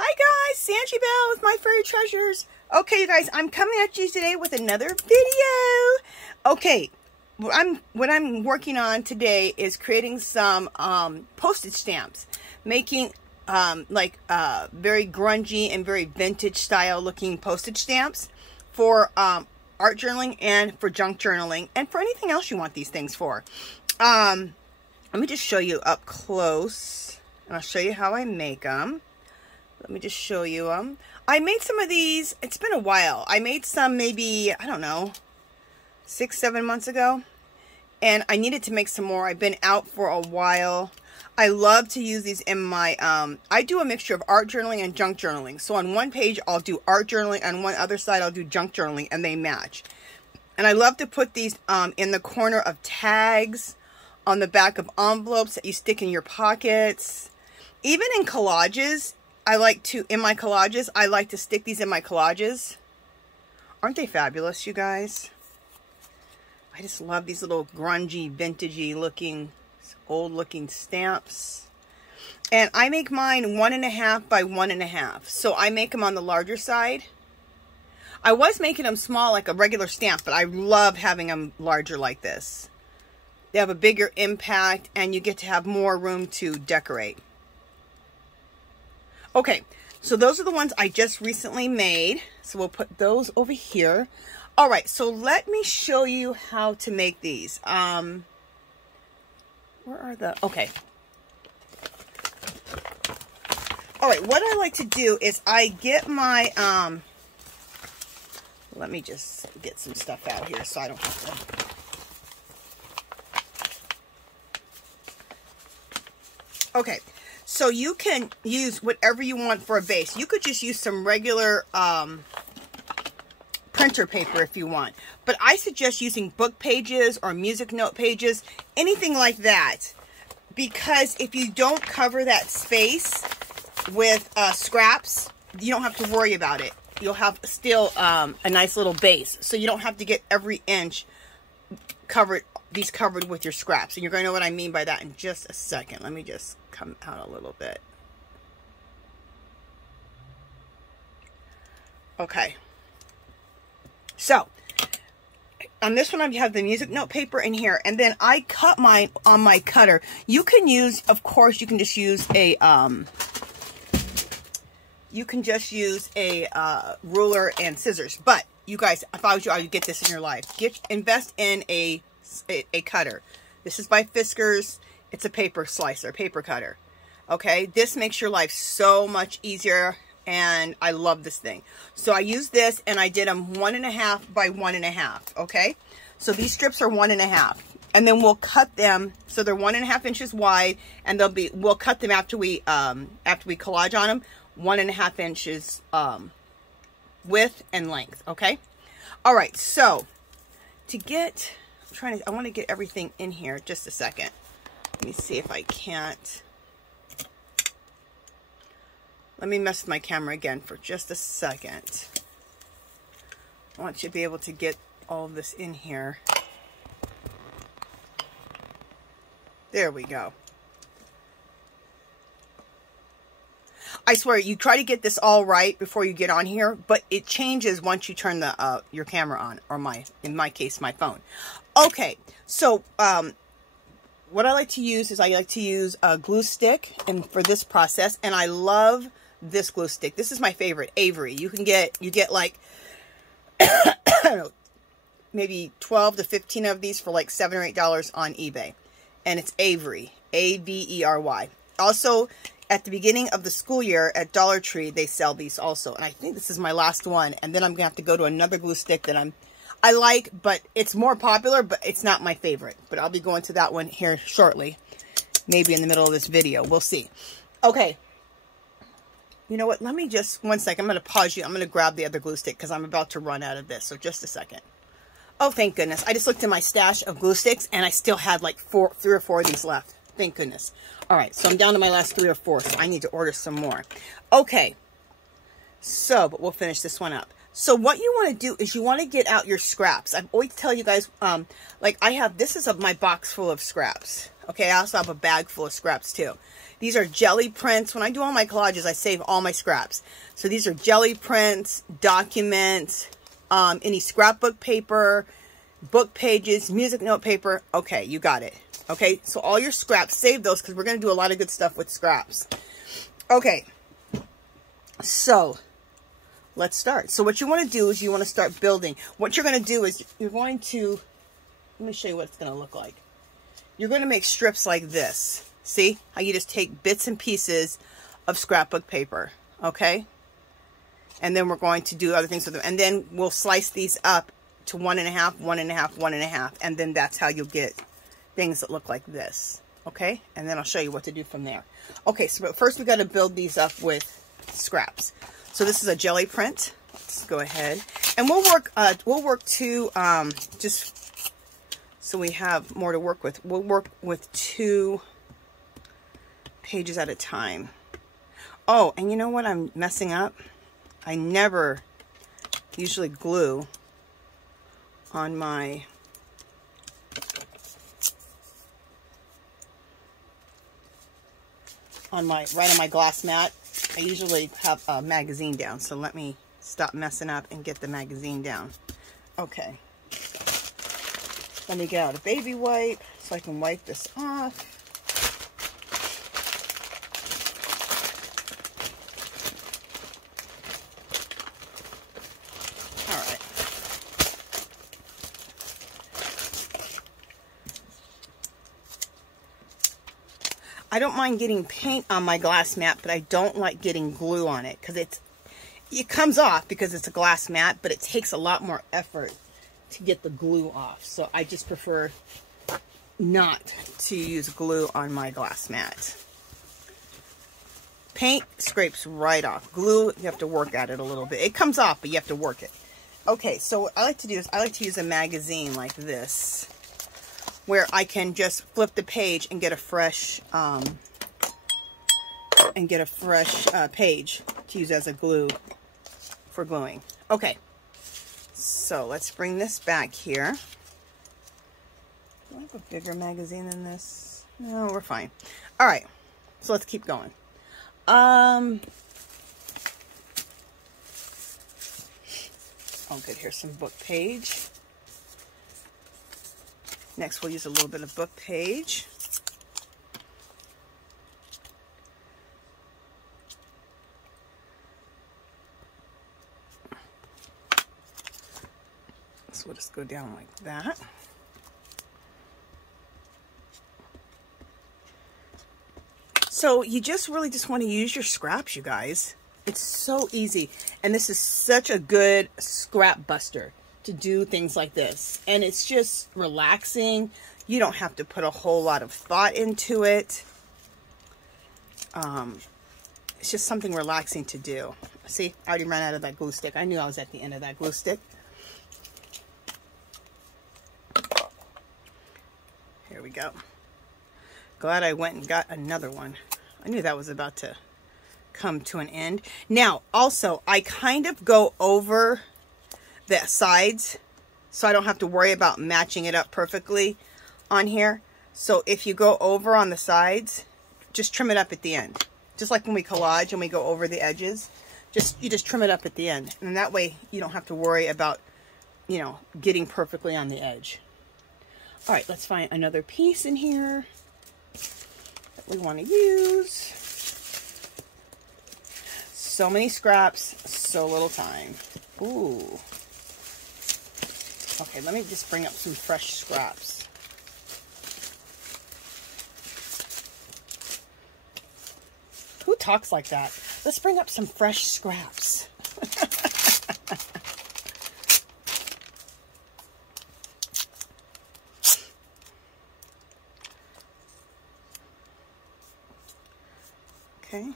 Hi guys, Sanji Bell with My Furry Treasures. Okay, you guys, I'm coming at you today with another video. Okay, what I'm working on today is creating some postage stamps, making very grungy and very vintage style looking postage stamps for art journaling and for junk journaling and for anything else you want these things for. Let me just show you up close and I'll show you how I make them. Let me just show you them. I made some of these, it's been a while. I made some maybe, I don't know, 6-7 months ago. And I needed to make some more. I've been out for a while. I love to use these in my, I do a mixture of art journaling and junk journaling. So on one page, I'll do art journaling. On one other side, I'll do junk journaling, and they match. And I love to put these in the corner of tags, on the back of envelopes that you stick in your pockets. Even in collages, I like to stick these in my collages. Aren't they fabulous, you guys? I just love these little grungy, vintagey looking, old looking stamps. And I make mine 1.5 by 1.5. So I make them on the larger side. I was making them small like a regular stamp, but I love having them larger like this. They have a bigger impact and you get to have more room to decorate. Okay, so those are the ones I just recently made. So we'll put those over here. All right, so let me show you how to make these. Where are the, okay. All right, what I like to do is I get my, let me just get some stuff out here so I don't have to. Okay. So you can use whatever you want for a base. You could just use some regular printer paper if you want. But I suggest using book pages or music note pages, anything like that. Because if you don't cover that space with scraps, you don't have to worry about it. You'll have still a nice little base. So you don't have to get every inch covered with your scraps. And you're going to know what I mean by that in just a second. Let me just come out a little bit. Okay. So, on this one I have the music note paper in here. And then I cut mine on my cutter. You can use, of course, you can just use a, ruler and scissors. But, you guys, if I was you, I would get this in your life. Invest in a cutter. This is by Fiskars. It's a paper slicer, paper cutter. Okay, this makes your life so much easier, and I love this thing. So I used this, and I did them 1.5 by 1.5. Okay, so these strips are 1.5, and then we'll cut them so they're 1.5 inches wide, and we'll cut them after we collage on them 1.5 inches width and length. Okay, all right. So to get I want to get everything in here. Just a second. Let me see if I can't. Let me mess with my camera again for just a second. I want you to be able to get all of this in here. There we go. I swear, you try to get this all right before you get on here, but it changes once you turn the your camera on, or in my case, my phone. Okay, so what I like to use is I like to use a glue stick for this process, and I love this glue stick. This is my favorite, Avery. You get like I don't know, maybe 12 to 15 of these for like $7 or $8 on eBay, and it's Avery, A-V-E-R-Y. Also, at the beginning of the school year at Dollar Tree, they sell these also. And I think this is my last one. And then I'm going to have to go to another glue stick that I like, but it's more popular, but it's not my favorite. But I'll be going to that one here shortly. Maybe in the middle of this video. We'll see. Okay. You know what? Let me just, one second. I'm going to pause you. I'm going to grab the other glue stick because I'm about to run out of this. So just a second. Oh, thank goodness. I just looked in my stash of glue sticks and I still had like 3 or 4 of these left. Thank goodness. All right, so I'm down to my last 3 or 4, so I need to order some more. Okay, so, but we'll finish this one up. So what you want to do is you want to get out your scraps. I always tell you guys, like I have, this is my box full of scraps. Okay, I also have a bag full of scraps too. These are jelly prints. When I do all my collages, I save all my scraps. So these are jelly prints, documents, any scrapbook paper, book pages, music note paper. Okay, you got it. Okay, so all your scraps, save those because we're going to do a lot of good stuff with scraps. Okay, so let's start. So what you want to do is you want to start building. What you're going to do is you're going to, let me show you what it's going to look like. You're going to make strips like this. See how you just take bits and pieces of scrapbook paper, okay? And then we're going to do other things with them. And then we'll slice these up to 1.5, 1.5, 1.5. And then that's how you'll get things that look like this, okay? And then I'll show you what to do from there. Okay, so but first we got to build these up with scraps. So this is a jelly print. Let's go ahead. And we'll work to, just so we have more to work with. We'll work with 2 pages at a time. Oh, and you know what I'm messing up? I never usually glue on my right on my glass mat. I usually have a magazine down, so let me stop messing up and get the magazine down. Okay. Let me get out a baby wipe so I can wipe this off. All right. I don't mind getting paint on my glass mat, but I don't like getting glue on it because it comes off because it's a glass mat, but it takes a lot more effort to get the glue off. So I just prefer not to use glue on my glass mat. Paint scrapes right off. Glue, you have to work at it a little bit. It comes off, but you have to work it. Okay, so what I like to do is I like to use a magazine like this, where I can just flip the page and get a fresh page to use as a glue for gluing. Okay. So let's bring this back here. Do I have a bigger magazine than this? No, we're fine. All right, so let's keep going. Oh, good. Here's some book page. Next, we'll use a little bit of book page. So we'll just go down like that. So you really just want to use your scraps, you guys. It's so easy. And this is such a good scrap buster to do things like this. And it's just relaxing. You don't have to put a whole lot of thought into it. It's just something relaxing to do. See, I already ran out of that glue stick. I knew I was at the end of that glue stick. Here we go. Glad I went and got another one. I knew that was about to come to an end. Now, also, I kind of go over the sides so I don't have to worry about matching it up perfectly on here. So if you go over on the sides, just trim it up at the end. Just like when we collage and we go over the edges, you just trim it up at the end. And that way you don't have to worry about, you know, getting perfectly on the edge. All right, let's find another piece in here that we want to use. So many scraps, so little time. Ooh. Okay, let me just bring up some fresh scraps. Who talks like that? Let's bring up some fresh scraps. Okay.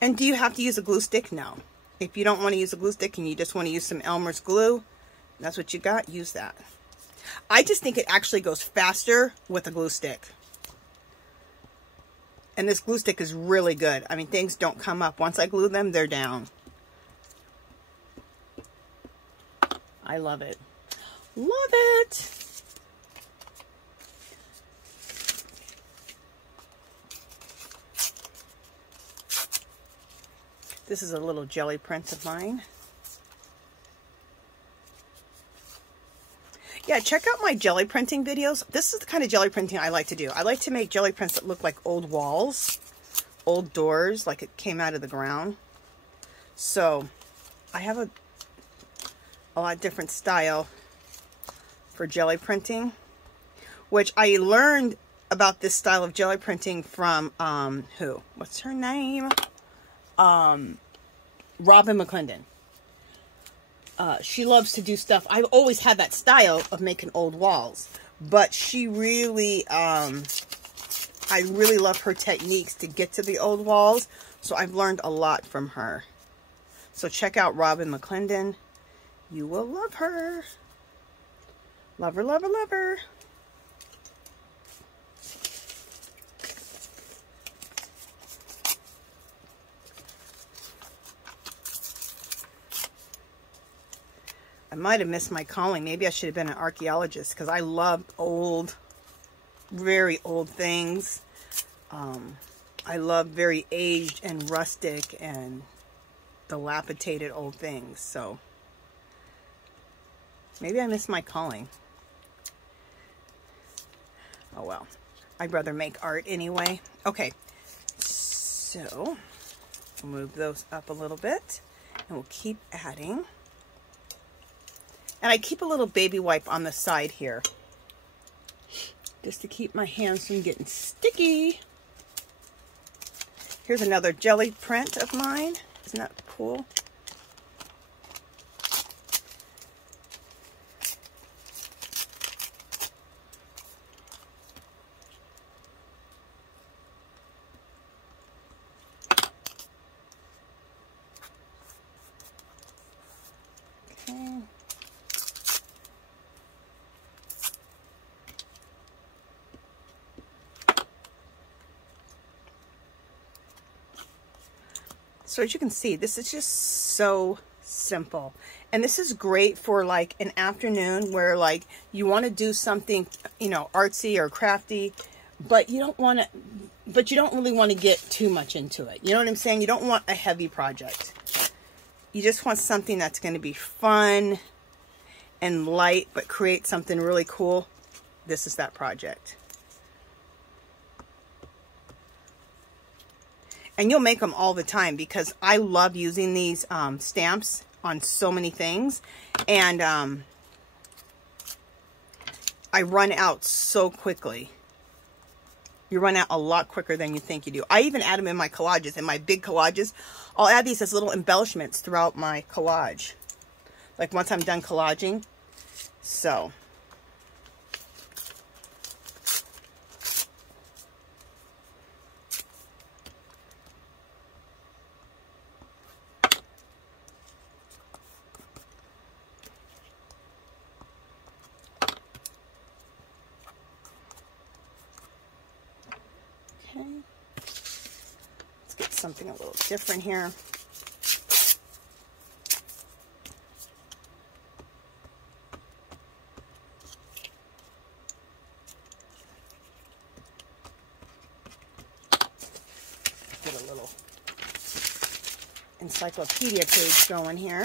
And do you have to use a glue stick? No. If you don't want to use a glue stick and you just want to use some Elmer's glue, that's what you got, use that. I just think it actually goes faster with a glue stick. And this glue stick is really good. I mean, things don't come up. Once I glue them, they're down. I love it. Love it. This is a little jelly print of mine. Yeah, check out my jelly printing videos. This is the kind of jelly printing I like to do. I like to make jelly prints that look like old walls, old doors, like it came out of the ground. So I have a lot different style for jelly printing, which I learned about this style of jelly printing from, who? What's her name? ROBYN McClendon. She loves to do stuff. I've always had that style of making old walls, but she really, I really love her techniques to get to the old walls. So I've learned a lot from her. So check out ROBYN McClendon. You will love her. Love her, love her, love her. I might have missed my calling. Maybe I should have been an archaeologist, because I love old, very old things. I love very aged and rustic and dilapidated old things. So maybe I missed my calling. Oh well, I'd rather make art anyway. Okay, so we'll move those up a little bit and we'll keep adding. And I keep a little baby wipe on the side here, just to keep my hands from getting sticky. Here's another jelly print of mine. Isn't that cool? Okay. So as you can see, this is just so simple. And this is great for like an afternoon where like you want to do something, you know, artsy or crafty, but you don't want to, but you don't really want to get too much into it. You know what I'm saying? You don't want a heavy project. You just want something that's going to be fun and light, but create something really cool. This is that project. And you'll make them all the time, because I love using these stamps on so many things. And I run out so quickly. You run out a lot quicker than you think you do. I even add them in my collages. In my big collages, I'll add these as little embellishments throughout my collage. Like once I'm done collaging. So let's get something a little different here. Get a little encyclopedia page going here.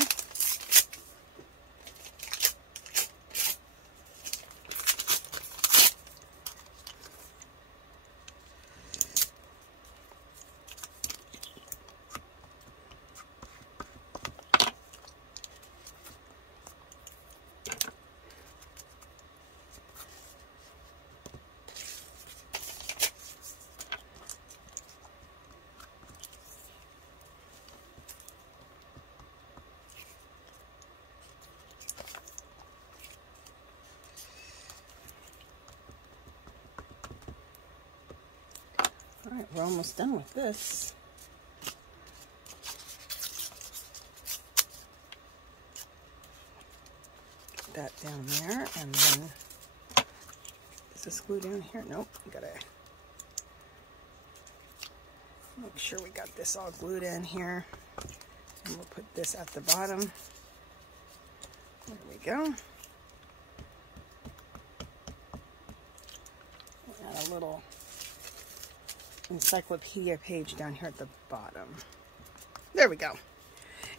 All right, we're almost done with this. Get that down there, and then is this glue down here? Nope, you gotta. Make sure we got this all glued in here. And we'll put this at the bottom. There we go. We'll add a little encyclopedia page down here at the bottom. There we go.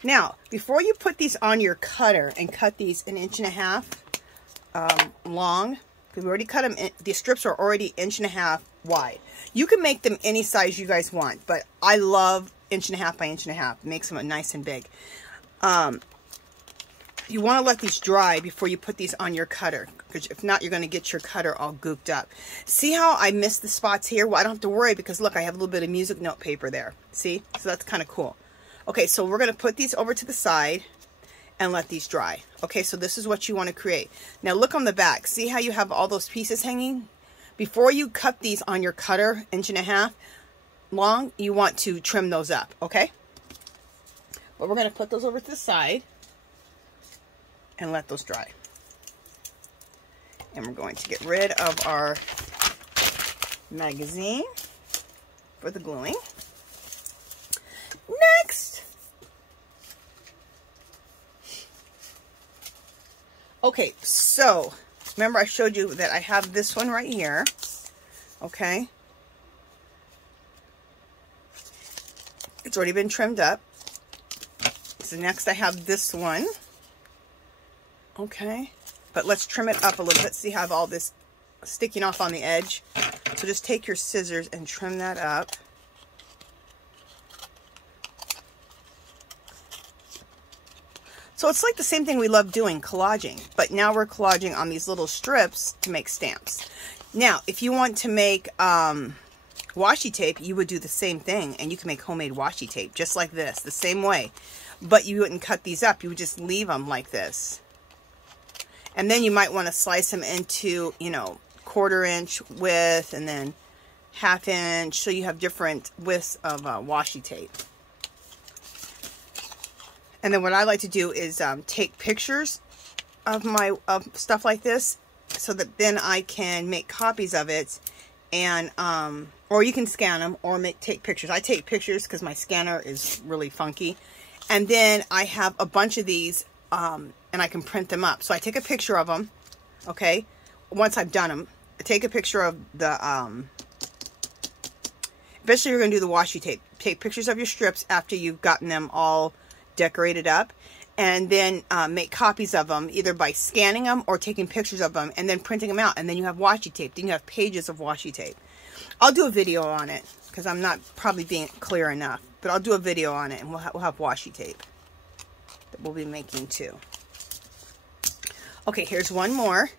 Now, before you put these on your cutter and cut these 1.5 inches long, because we already cut them, the strips are already 1.5 inches wide. You can make them any size you guys want, but I love 1.5 by 1.5 inches. It makes them nice and big. You want to let these dry before you put these on your cutter, because if not, you're going to get your cutter all gooped up. See how I missed the spots here? Well, I don't have to worry because look, I have a little bit of music note paper there. See? So that's kind of cool. Okay, so we're going to put these over to the side and let these dry. Okay, so this is what you want to create. Now look on the back. See how you have all those pieces hanging? Before you cut these on your cutter, 1.5 inches long, you want to trim those up, okay? But we're going to put those over to the side and let those dry. And we're going to get rid of our magazine for the gluing. Next. Okay, so remember I showed you that I have this one right here. Okay. It's already been trimmed up. So next I have this one. Okay. But let's trim it up a little bit. See how I have all this sticking off on the edge? So just take your scissors and trim that up. So it's like the same thing we love doing, collaging, but now we're collaging on these little strips to make stamps. Now, if you want to make washi tape, you would do the same thing, and you can make homemade washi tape just like this, the same way. But you wouldn't cut these up, you would just leave them like this. And then you might want to slice them into, you know, 1/4 inch width and then 1/2 inch, so you have different widths of washi tape. And then what I like to do is take pictures of my stuff like this, so that then I can make copies of it, and or you can scan them or take pictures. I take pictures because my scanner is really funky, and then I have a bunch of these, and I can print them up. So I take a picture of them, okay. Once I've done them, I take a picture of the eventually you're going to do the washi tape. Take pictures of your strips after you've gotten them all decorated up, and then make copies of them either by scanning them or taking pictures of them and then printing them out, and then you have washi tape. Then you have pages of washi tape. I'll do a video on it because I'm not probably being clear enough, but I'll do a video on it, and we'll have washi tape that we'll be making too. Okay, here's one more.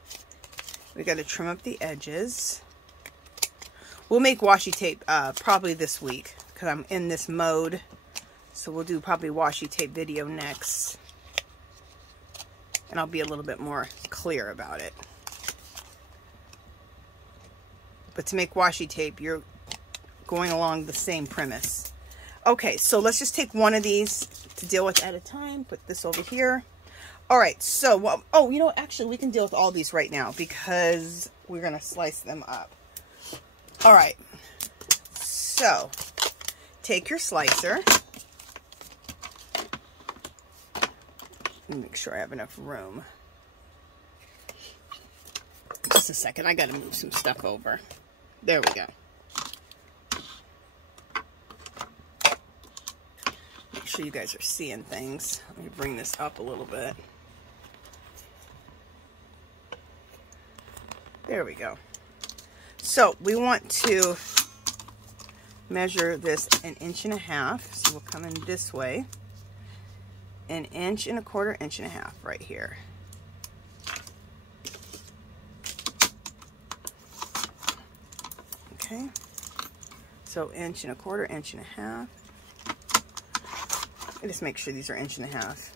We got to trim up the edges. We'll make washi tape probably this week because I'm in this mode. So we'll do probably washi tape video next. And I'll be a little bit more clear about it. But to make washi tape, you're going along the same premise. Okay, so let's just take one of these to deal with at a time. Put this over here. All right, so, well, oh, you know, actually, we can deal with all these right now because we're going to slice them up. All right, so take your slicer. Let me make sure I have enough room. Just a second, I got to move some stuff over. There we go. Make sure you guys are seeing things. Let me bring this up a little bit. There we go. So we want to measure this 1.5 inches. So we'll come in this way. 1 1/4 inches, 1.5 inches right here. Okay. So 1 1/4 inches, 1.5 inches. I just make sure these are 1.5 inches.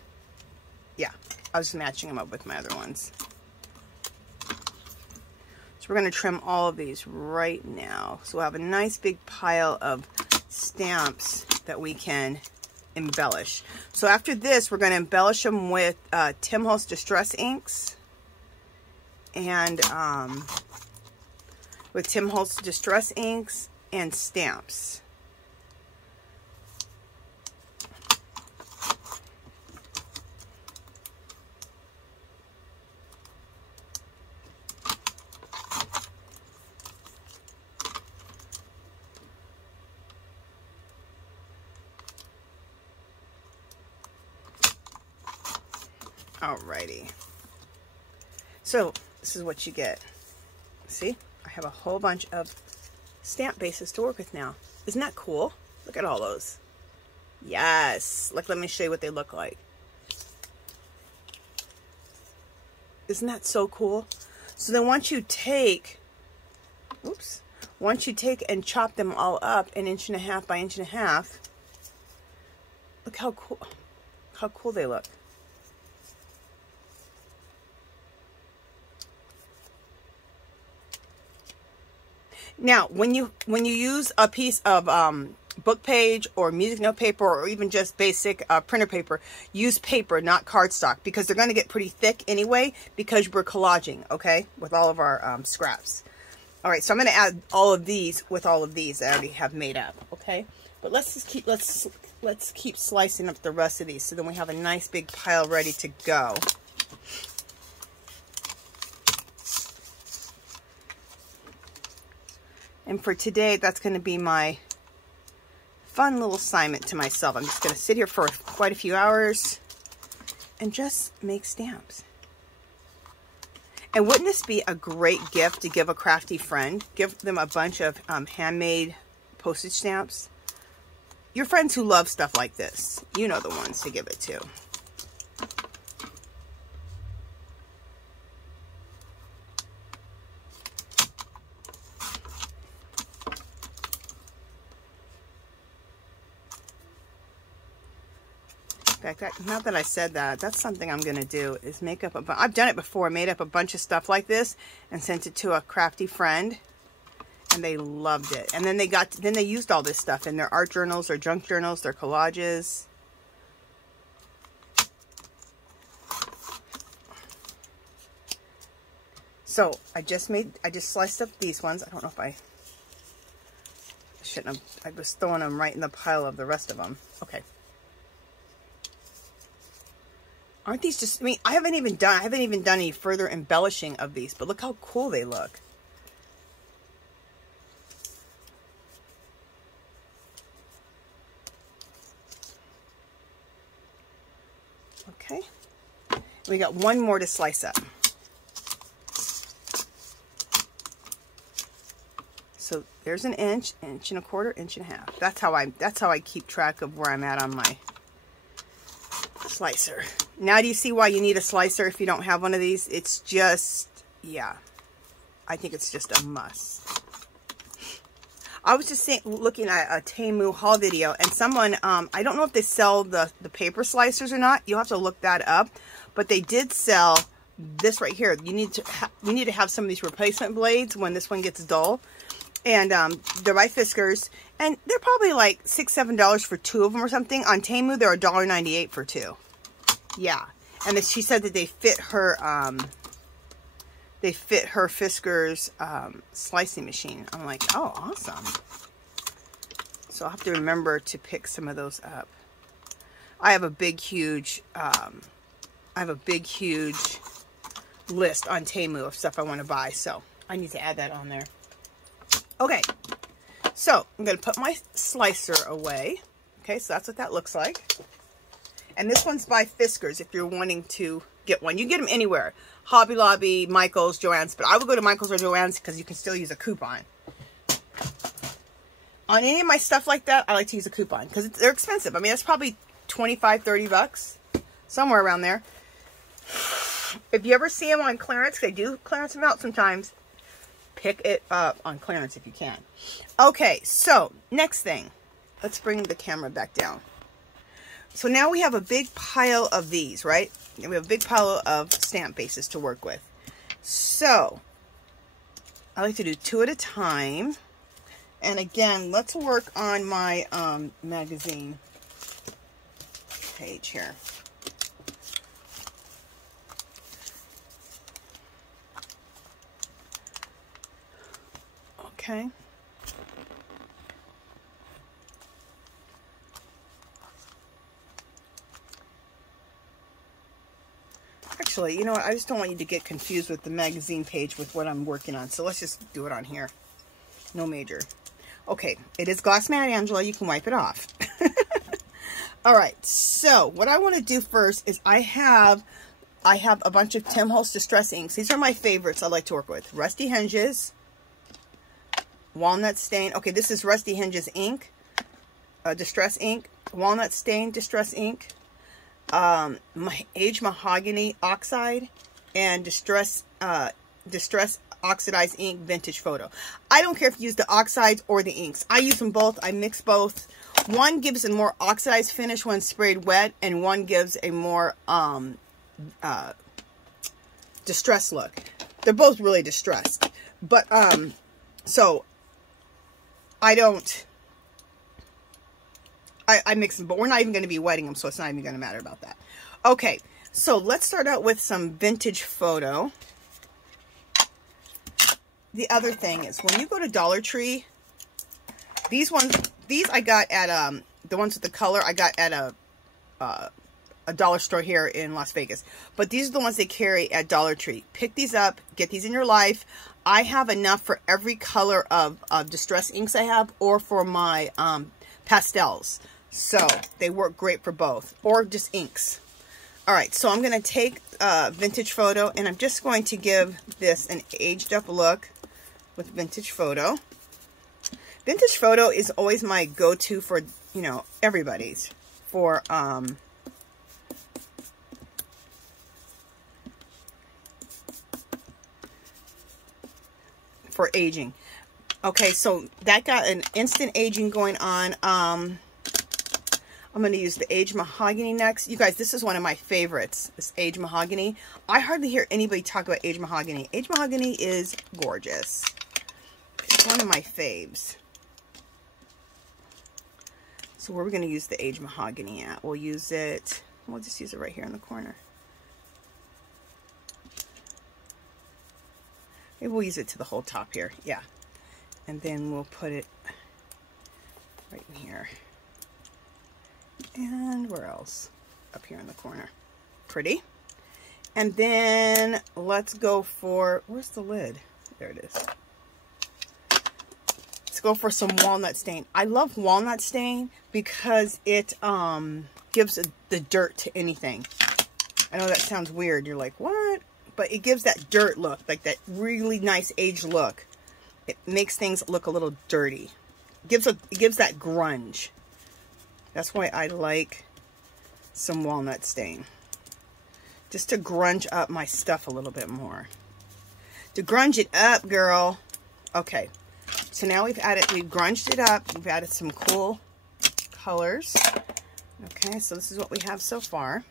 Yeah, I was matching them up with my other ones. So we're going to trim all of these right now. So we'll have a nice big pile of stamps that we can embellish. So after this, we're going to embellish them with HOLTZ Distress inks and with HOLTZ Distress inks and stamps. Alrighty. So this is what you get. See, I have a whole bunch of stamp bases to work with now. Isn't that cool? Look at all those. Yes. Like, let me show you what they look like. Isn't that so cool? So then once you take, oops, once you take and chop them all up 1.5 inches by 1.5 inches, look how cool they look. Now, when you use a piece of book page or music note paper or even just basic printer paper, use paper, not cardstock, because they're going to get pretty thick anyway because we're collaging, okay, with all of our scraps. All right, so I'm going to add all of these with all of these that I already have made up, okay? But let's just keep let's keep slicing up the rest of these so then we have a nice big pile ready to go. And for today, that's going to be my fun little assignment to myself. I'm just going to sit here for quite a few hours and just make stamps. And wouldn't this be a great gift to give a crafty friend? Give them a bunch of handmade postage stamps. Your friends who love stuff like this, you know the ones to give it to. Now that I said that, that's something I'm going to do is make up I've done it before, made up a bunch of stuff like this and sent it to a crafty friend and they loved it. And then they used all this stuff in their art journals, their junk journals, their collages. So I just sliced up these ones. I don't know if I shouldn't have, I was throwing them right in the pile of the rest of them. Okay. Aren't these just, I mean, I haven't even done any further embellishing of these, but look how cool they look. Okay. We got one more to slice up. So there's 1 inch, 1.25 inches, 1.5 inches. That's how I keep track of where I'm at on my slicer. Now do you see why you need a slicer if you don't have one of these? It's just, yeah, I think it's just a must. I was just looking at a Temu haul video and someone, I don't know if they sell the paper slicers or not. You'll have to look that up, but they did sell this right here. You need to have some of these replacement blades when this one gets dull. And they're by Fiskars, and they're probably like $6, $7 for 2 of them or something. On Temu, they're $1.98 for 2. Yeah, and she said that they fit her Fiskars slicing machine. I'm like, oh, awesome. So I'll have to remember to pick some of those up. I have a big, huge list on Temu of stuff I want to buy, so I need to add that on there. Okay, so I'm going to put my slicer away. Okay, so that's what that looks like. And this one's by Fiskars if you're wanting to get one. You can get them anywhere. Hobby Lobby, Michael's, Joann's. But I would go to Michael's or Joann's because you can still use a coupon. On any of my stuff like that, I like to use a coupon because they're expensive. I mean, that's probably 25, 30 bucks. Somewhere around there. If you ever see them on clearance, they do clearance them out sometimes. Pick it up on clearance if you can. Okay, so next thing. Let's bring the camera back down. So now we have a big pile of these, right? And we have a big pile of stamp bases to work with. So I like to do 2 at a time. And again, let's work on my magazine page here. Okay. Actually, you know what? I just don't want you to get confused with the magazine page with what I'm working on. So let's just do it on here. No major. Okay. It is gloss matte, Angela. You can wipe it off. All right. So what I want to do first is I have I have a bunch of Tim Holtz Distress inks. These are my favorites I like to work with. Rusty Hinges, Walnut Stain. Okay, this is Rusty Hinges ink, Distress ink, Walnut Stain Distress ink, Aged Mahogany Oxide, and Distress Oxidized ink Vintage Photo. I don't care if you use the oxides or the inks. I use them both. I mix both. One gives a more oxidized finish when sprayed wet, and one gives a more distressed look. They're both really distressed, but so I mix them, but we're not even going to be wetting them, so it's not even going to matter about that. Okay, so let's start out with some Vintage Photo. The other thing is, when you go to Dollar Tree, these I got at the ones with the color I got at a dollar store here in Las Vegas. But these are the ones they carry at Dollar Tree. Pick these up, get these in your life. I have enough for every color of distress inks I have, or for my pastels. So they work great for both, or just inks. All right, so I'm going to take Vintage Photo, and I'm just going to give this an aged up look with Vintage Photo. Vintage Photo is always my go-to for, you know, everybody's for aging. Okay, so that got an instant aging going on. I'm going to use the Aged Mahogany next. You guys, this is one of my favorites, this Aged Mahogany. I hardly hear anybody talk about Aged Mahogany. Aged Mahogany is gorgeous. It's one of my faves. So where are we going to use the Aged Mahogany at? We'll use it, we'll just use it right here in the corner. Maybe we'll use it to the whole top here. Yeah. And then we'll put it right in here. And where else? Up here in the corner. Pretty. And then let's go for, where's the lid? There it is. Let's go for some Walnut Stain. I love Walnut Stain because it gives the dirt to anything. I know that sounds weird. You're like, what? But it gives that dirt look, like that really nice aged look. It makes things look a little dirty. It gives that grunge. That's why I like some Walnut Stain. Just to grunge up my stuff a little bit more. To grunge it up, girl. Okay. So now we've grunged it up. We've added some cool colors. Okay, so this is what we have so far.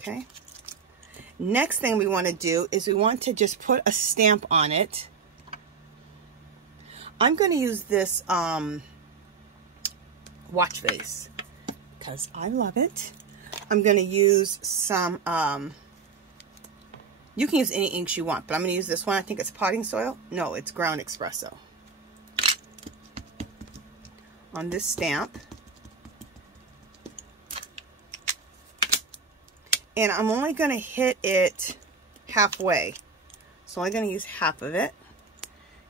Okay. Next thing we want to do is we want to just put a stamp on it. I'm going to use this watch face because I love it. I'm going to use some, you can use any inks you want, but I'm going to use this one. I think it's potting soil. No, it's ground espresso. On this stamp. And I'm only going to hit it halfway. So I'm going to use half of it.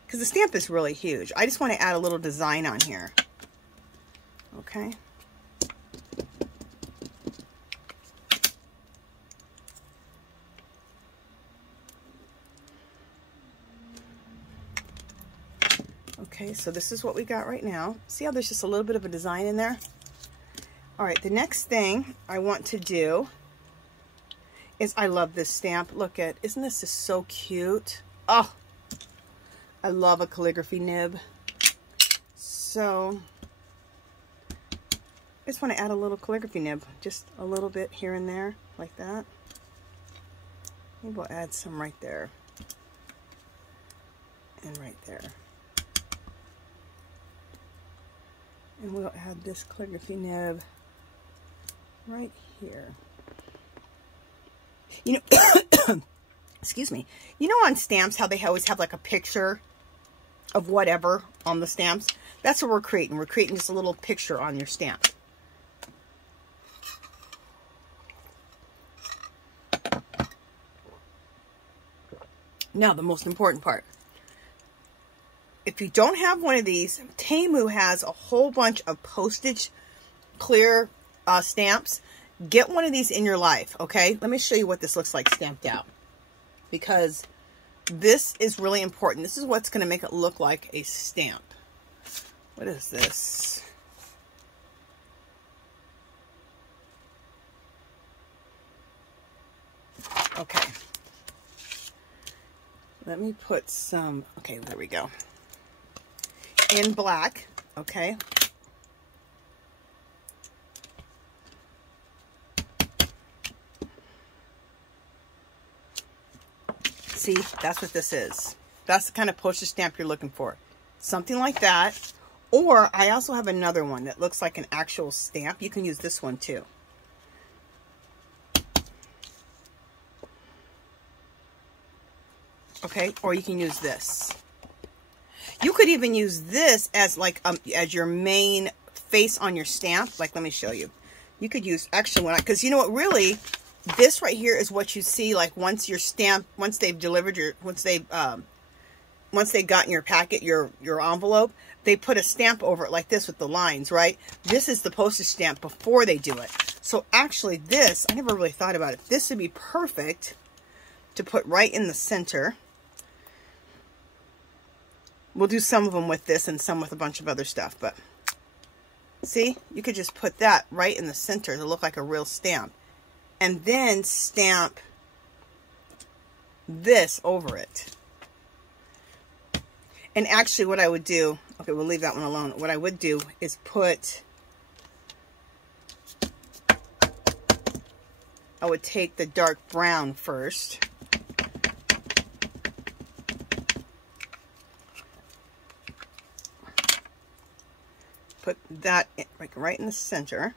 Because the stamp is really huge. I just want to add a little design on here. Okay. Okay, so this is what we got right now. See how there's just a little bit of a design in there? All right, the next thing I want to do is, I love this stamp. Look at, isn't this just so cute? Oh, I love a calligraphy nib. So I just want to add a little calligraphy nib, just a little bit here and there, like that. Maybe we'll add some right there and right there. And we'll add this calligraphy nib right here. You know, excuse me. You know on stamps how they always have like a picture of whatever on the stamps? That's what we're creating. We're creating just a little picture on your stamp. Now, the most important part. If you don't have one of these, Temu has a whole bunch of postage clear stamps. get one of these in your life, okay? Let me show you what this looks like stamped out, because this is really important. This is what's going to make it look like a stamp. What is this? Okay. Let me put some, okay, there we go. In black, okay. See, that's what this is. That's the kind of postage stamp you're looking for. Something like that. Or I also have another one that looks like an actual stamp. You can use this one too. Okay, or you can use this. You could even use this as like as your main face on your stamp. Like, let me show you. You could use, actually, because you know what, really, this right here is what you see, like, once your stamp, once they've delivered your, once they've gotten your packet, your envelope, they put a stamp over it like this with the lines, right? This is the postage stamp before they do it. So actually this, I never really thought about it. This would be perfect to put right in the center. We'll do some of them with this and some with a bunch of other stuff, but see, you could just put that right in the center to look like a real stamp, and then stamp this over it. And actually what I would do, okay, we'll leave that one alone. What I would do is I would take the dark brown first. Put that like right in the center.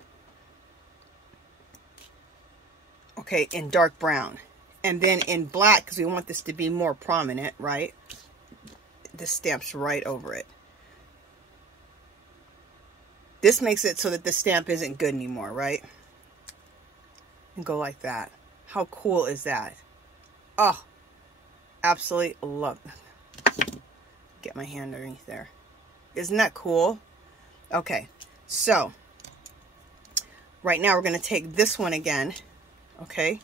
Okay, in dark brown. And then in black, because we want this to be more prominent, right? This stamps right over it. This makes it so that the stamp isn't good anymore, right? And go like that. How cool is that? Oh, absolutely love it. Get my hand underneath there. Isn't that cool? Okay, so right now we're going to take this one again, okay,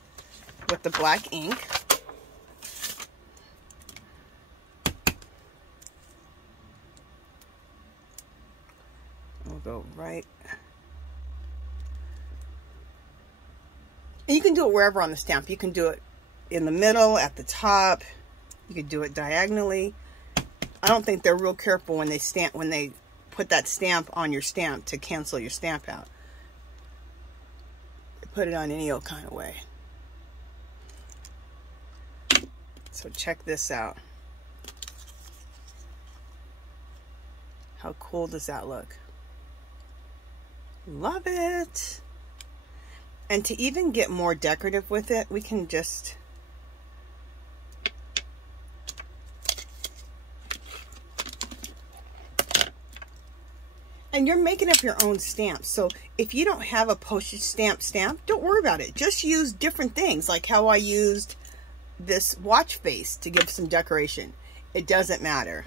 with the black ink. We'll go right. And you can do it wherever on the stamp. You can do it in the middle, at the top. You can do it diagonally. I don't think they're real careful when they put that stamp on your stamp to cancel your stamp out. Put it on any old kind of way. So check this out. How cool does that look? Love it. And to even get more decorative with it, we can just and you're making up your own stamps. So if you don't have a postage stamp, don't worry about it. Just use different things, like how I used this watch face to give some decoration. It doesn't matter.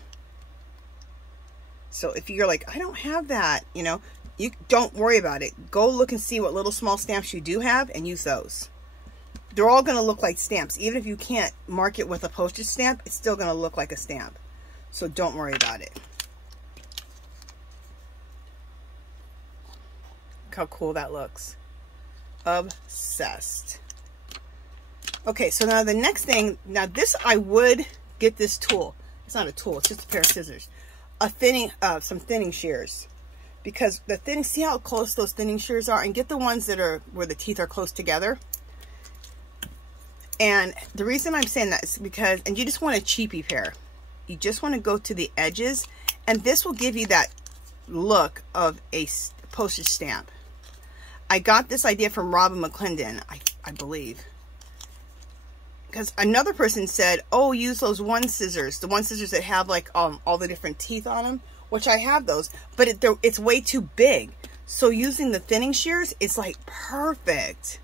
So if you're like, I don't have that, you know, you don't worry about it. Go look and see what little small stamps you do have and use those. They're all going to look like stamps. Even if you can't mark it with a postage stamp, it's still going to look like a stamp. So don't worry about it. Look how cool that looks. Obsessed. Okay, so now the next thing, now this, I would get this tool. It's not a tool, it's just a pair of scissors. Some thinning shears. Because the thinning, see how close those thinning shears are? And get the ones that are where the teeth are close together. And the reason I'm saying that is because, and you just want a cheapy pair. You just want to go to the edges, and this will give you that look of a postage stamp. I got this idea from ROBYN McClendon, I believe. Because another person said, oh, use those one scissors. The one scissors that have like all the different teeth on them. Which I have those. But it's way too big. So using the thinning shears, it's like perfect.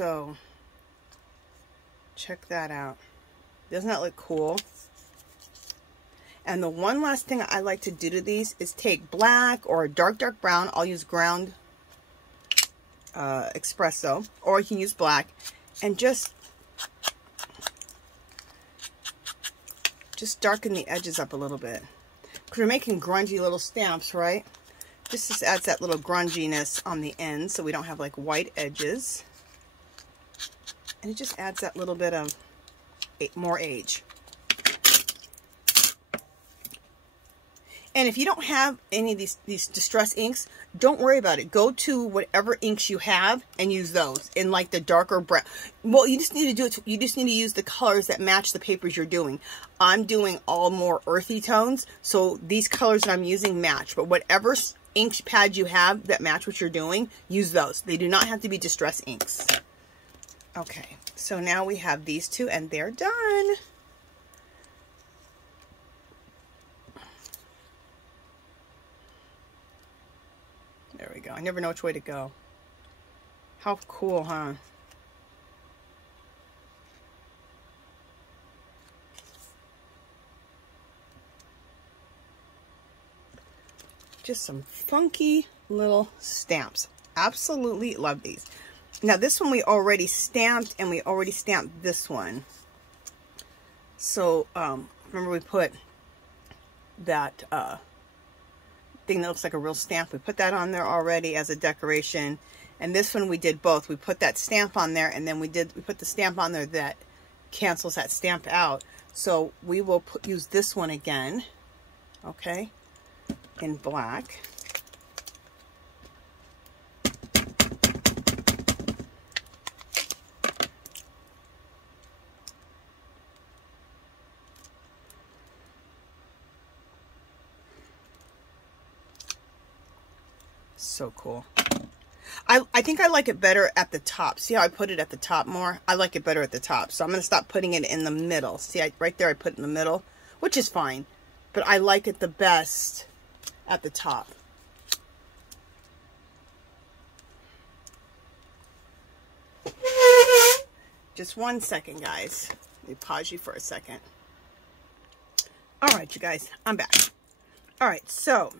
So check that out. Doesn't that look cool? And the one last thing I like to do to these is take black or a dark brown. I'll use ground espresso, or you can use black, and just darken the edges up a little bit, because we're making grungy little stamps, right? Just adds that little grunginess on the end, so we don't have like white edges, and it just adds that little bit of more age. And if you don't have any of these distress inks, don't worry about it. Go to whatever inks you have and use those in like the darker brown. Well, you just need to do it. You just need to use the colors that match the papers you're doing. I'm doing all more earthy tones, so these colors that I'm using match. But whatever ink pad you have that match what you're doing, use those. They do not have to be distress inks. Okay, so now we have these two and they're done. There we go. I never know which way to go. How cool, huh? Just some funky little stamps. Absolutely love these. Now this one we already stamped, and we already stamped this one. So remember we put that thing that looks like a real stamp. We put that on there already as a decoration, and this one we did both. We put that stamp on there, and then we put the stamp on there that cancels that stamp out. So we will use this one again, okay, in black. So cool. I think I like it better at the top. See how I put it at the top more? I like it better at the top. So I'm going to stop putting it in the middle. See, right there I put it in the middle, which is fine. But I like it the best at the top. Just 1 second, guys. Let me pause you for a second. All right, you guys, I'm back. All right, so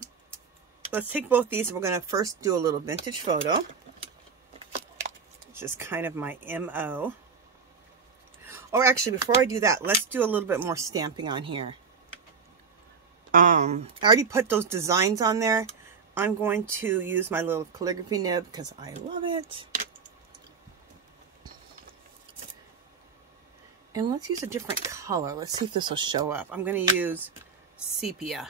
let's take both these. We're going to first do a little vintage photo. It's just kind of my MO. Or actually, before I do that, let's do a little bit more stamping on here. I already put those designs on there. I'm going to use my little calligraphy nib because I love it. And let's use a different color. Let's see if this will show up. I'm going to use sepia.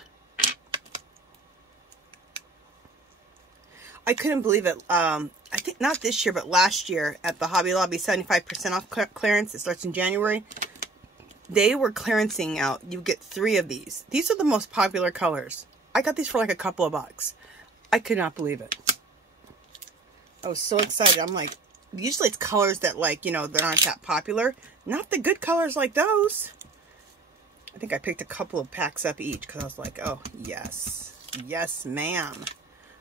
I couldn't believe it. I think not this year, but last year at the Hobby Lobby 75% off clearance. It starts in January. They were clearancing out. You get 3 of these. These are the most popular colors. I got these for like a couple of bucks. I could not believe it. I was so excited. I'm like, usually it's colors that, like, you know, that aren't that popular. Not the good colors like those. I think I picked a couple of packs up each because I was like, oh, yes. Yes, ma'am.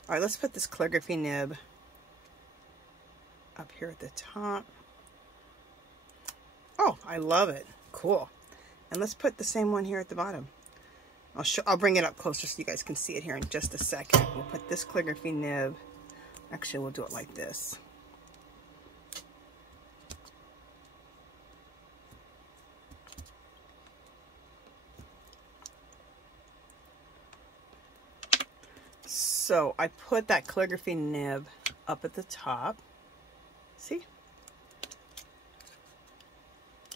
All right, let's put this calligraphy nib up here at the top. Oh, I love it. Cool. And let's put the same one here at the bottom. I'll bring it up closer so you guys can see it here in just a second. We'll put this calligraphy nib. Actually, we'll do it like this. So I put that calligraphy nib up at the top. See?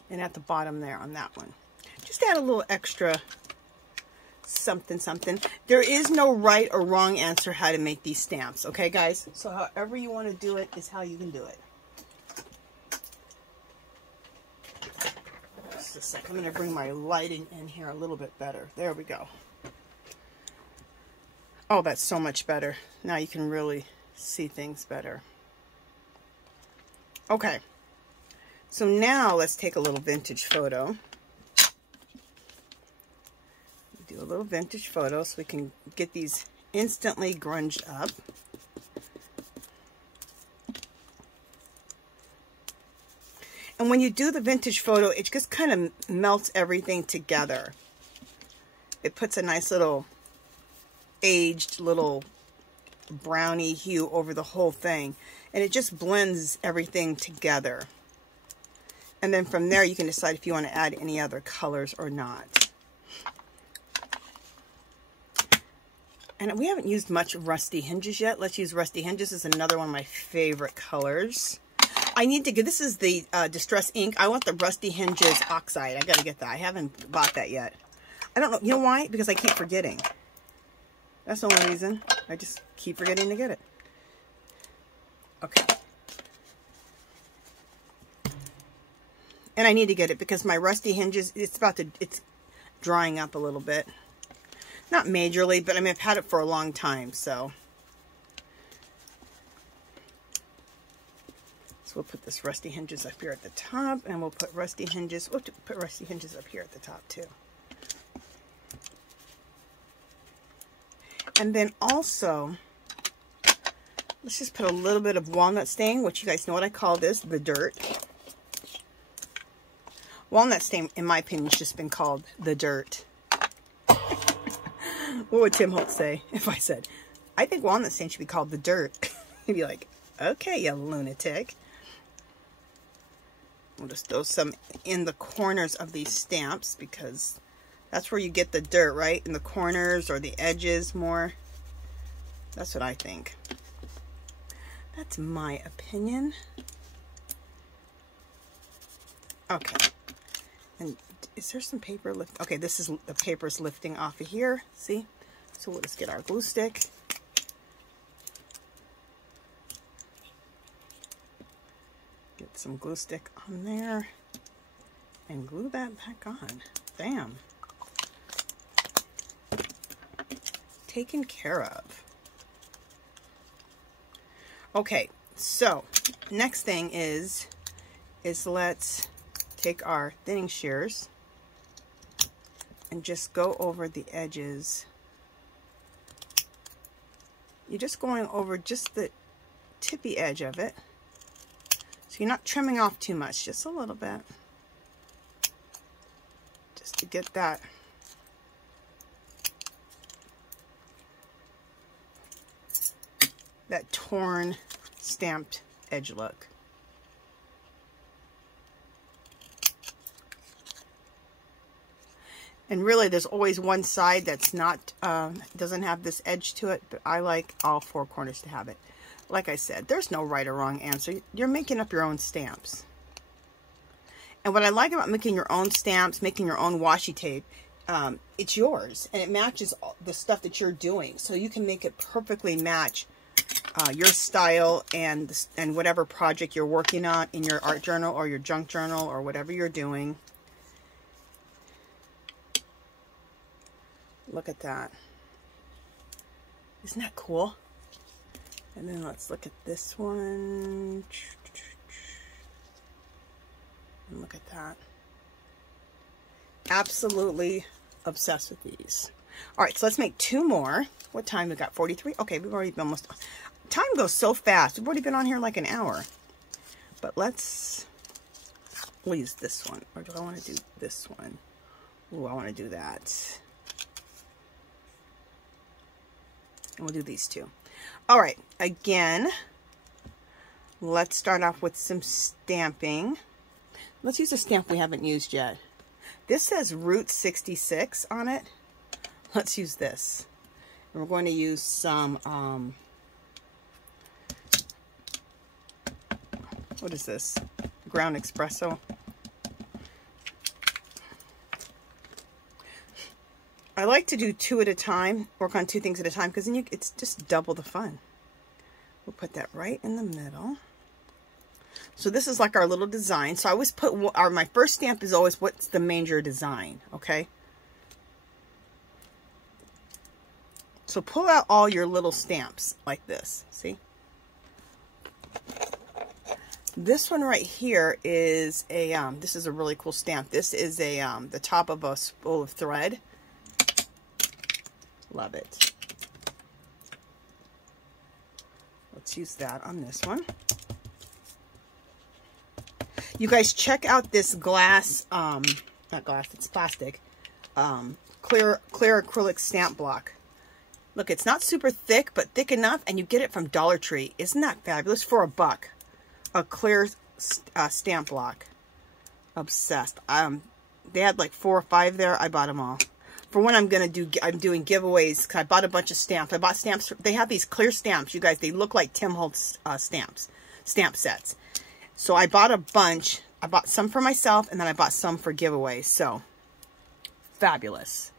And at the bottom there on that one. Just add a little extra something, something. There is no right or wrong answer how to make these stamps. Okay, guys? So however you want to do it is how you can do it. Just a second. I'm going to bring my lighting in here a little bit better. There we go. Oh, that's so much better. Now you can really see things better. Okay. So now let's take a little vintage photo. Do a little vintage photo so we can get these instantly grunged up. And when you do the vintage photo, it just kind of melts everything together. It puts a nice little aged little brownie hue over the whole thing. And it just blends everything together. And then from there, you can decide if you want to add any other colors or not. And we haven't used much Rusty Hinges yet. Let's use Rusty Hinges. This is another one of my favorite colors. I need to get, this is the Distress ink. I want the Rusty Hinges Oxide. I got to get that. I haven't bought that yet. I don't know. You know why? Because I keep forgetting. That's the only reason. I just keep forgetting to get it. Okay. And I need to get it because my Rusty Hinges, it's drying up a little bit. Not majorly, but I mean, I've had it for a long time, so. So we'll put this Rusty Hinges up here at the top, and we'll put Rusty Hinges, we'll put Rusty Hinges up here at the top too. And then also, let's just put a little bit of walnut stain, which you guys know what I call this, the dirt. Walnut stain, in my opinion, has just been called the dirt. What would Tim Holtz say if I said, I think walnut stain should be called the dirt? He'd be like, okay, you lunatic. We'll just throw some in the corners of these stamps because that's where you get the dirt, right? In the corners or the edges more. That's what I think. That's my opinion. Okay. And is there some paper lift? Okay, this is the paper's lifting off of here. See? So we'll just get our glue stick. Get some glue stick on there and glue that back on. Bam. Taken care of. Okay, so next thing is let's take our thinning shears and just go over the edges. You're just going over just the tippy edge of it. So you're not trimming off too much, just a little bit. Just to get that torn, stamped edge look. And really, there's always one side that's not, doesn't have this edge to it, but I like all four corners to have it. Like I said, there's no right or wrong answer. You're making up your own stamps. And what I like about making your own stamps, making your own washi tape, it's yours. And it matches the stuff that you're doing. So you can make it perfectly match your style and whatever project you're working on in your art journal or your junk journal or whatever you're doing. Look at that. Isn't that cool? And then let's look at this one. And look at that. Absolutely obsessed with these. All right, so let's make two more. What time we got? 43? Okay, we've already been almost... Time goes so fast. We've already been on here like an hour. But we'll use this one. Or do I want to do this one? Ooh, I want to do that. And we'll do these two. All right, again, let's start off with some stamping. Let's use a stamp we haven't used yet. This says Route 66 on it. Let's use this. And we're going to use some, what is this? Ground Espresso. I like to do two at a time, work on two things at a time, because then it's just double the fun. We'll put that right in the middle. So this is like our little design. So I always put, my first stamp is always what's the major design, okay? So pull out all your little stamps like this, see? This one right here is a, this is a really cool stamp. This is a, the top of a spool of thread. Love it. Let's use that on this one. You guys check out this glass, not glass, it's plastic, clear acrylic stamp block. Look, it's not super thick, but thick enough, and you get it from Dollar Tree. Isn't that fabulous? For $1. A clear stamp block. Obsessed. They had like 4 or 5 there. I bought them all. For when I'm doing giveaways, 'cause I bought a bunch of stamps. I bought stamps. They have these clear stamps, you guys. They look like Tim Holtz stamp sets. So I bought a bunch. I bought some for myself, and then I bought some for giveaways. So, fabulous.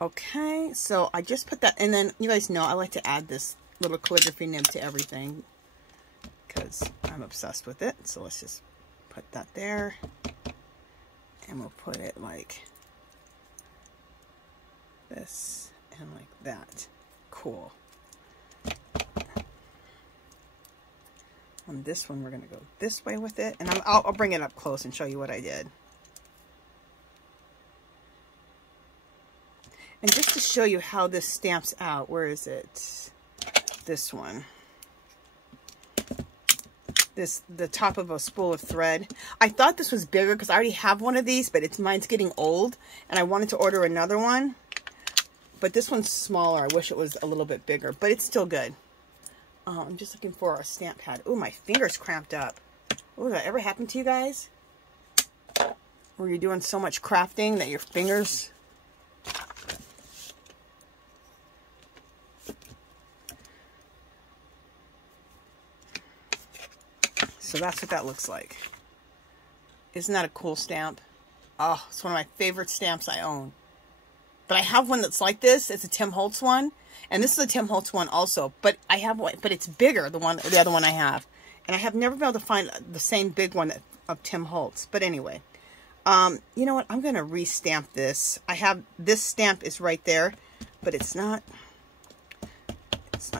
Okay, so I just put that, and then you guys know I like to add this little calligraphy nib to everything because I'm obsessed with it. So let's just put that there, and we'll put it like this and like that. Cool. On this one, we're going to go this way with it, and I'll bring it up close and show you what I did. And just to show you how this stamps out, where is it? This one. The top of a spool of thread. I thought this was bigger because I already have one of these, but mine's getting old, and I wanted to order another one. But this one's smaller. I wish it was a little bit bigger, but it's still good. I'm just looking for a stamp pad. Oh, my finger's cramped up. Oh, did that ever happen to you guys? Where you're doing so much crafting that your fingers... So that's what that looks like. Isn't that a cool stamp? Oh, it's one of my favorite stamps I own. But I have one that's like this. It's a Tim Holtz one. And this is a Tim Holtz one also. But I have one, but it's bigger, the other one I have. And I have never been able to find the same big one of Tim Holtz. But anyway. You know what? I'm going to re-stamp this. I have, this stamp is right there. But it's not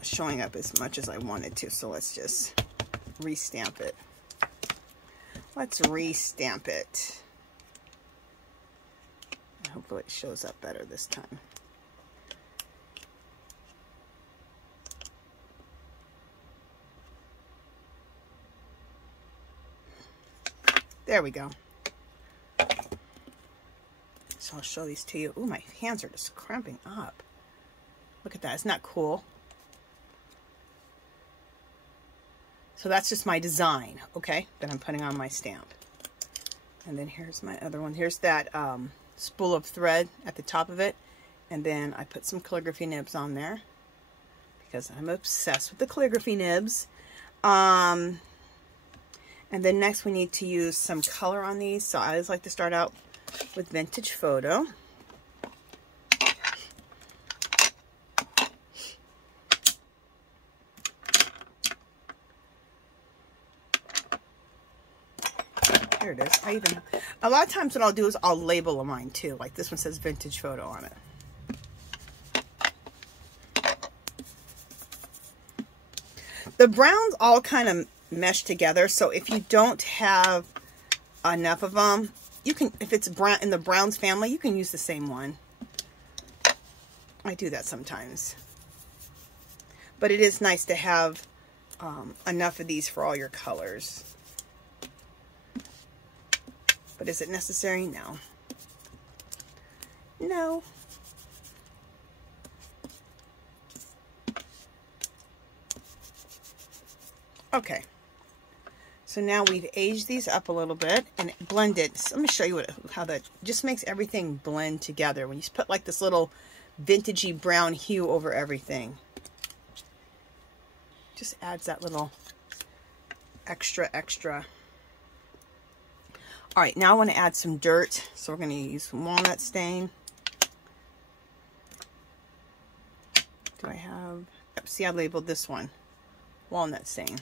showing up as much as I wanted to. So let's just re-stamp it. Let's re-stamp it. Hopefully it shows up better this time. There we go. So I'll show these to you. Ooh, my hands are just cramping up. Look at that. Isn't that cool? So that's just my design, okay, that I'm putting on my stamp. And then here's my other one. Here's that spool of thread at the top of it. And then I put some calligraphy nibs on there because I'm obsessed with the calligraphy nibs. And then next we need to use some color on these. So I always like to start out with Vintage Photo. There it is. A lot of times what I'll do is I'll label mine too. Like this one says Vintage Photo on it. The browns all kind of mesh together. So if you don't have enough of them, you can, if it's brown in the browns family, you can use the same one. I do that sometimes. But it is nice to have enough of these for all your colors. But is it necessary? No. No. Okay. So now we've aged these up a little bit and blended. So let me show you how that just makes everything blend together. When you put like this little vintagey brown hue over everything. Just adds that little extra. All right, now I want to add some dirt. So we're going to use some walnut stain. Do I have, yep, see I labeled this one, walnut stain.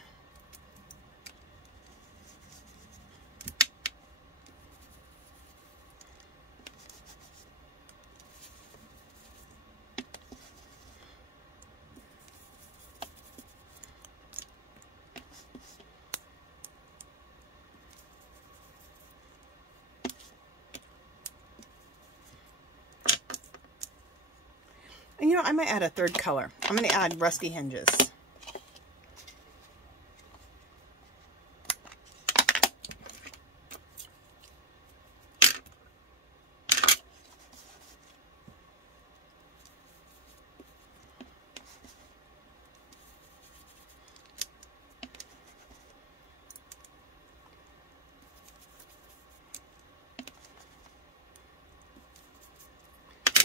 And you know, I might add a third color. I'm going to add Rusty Hinges.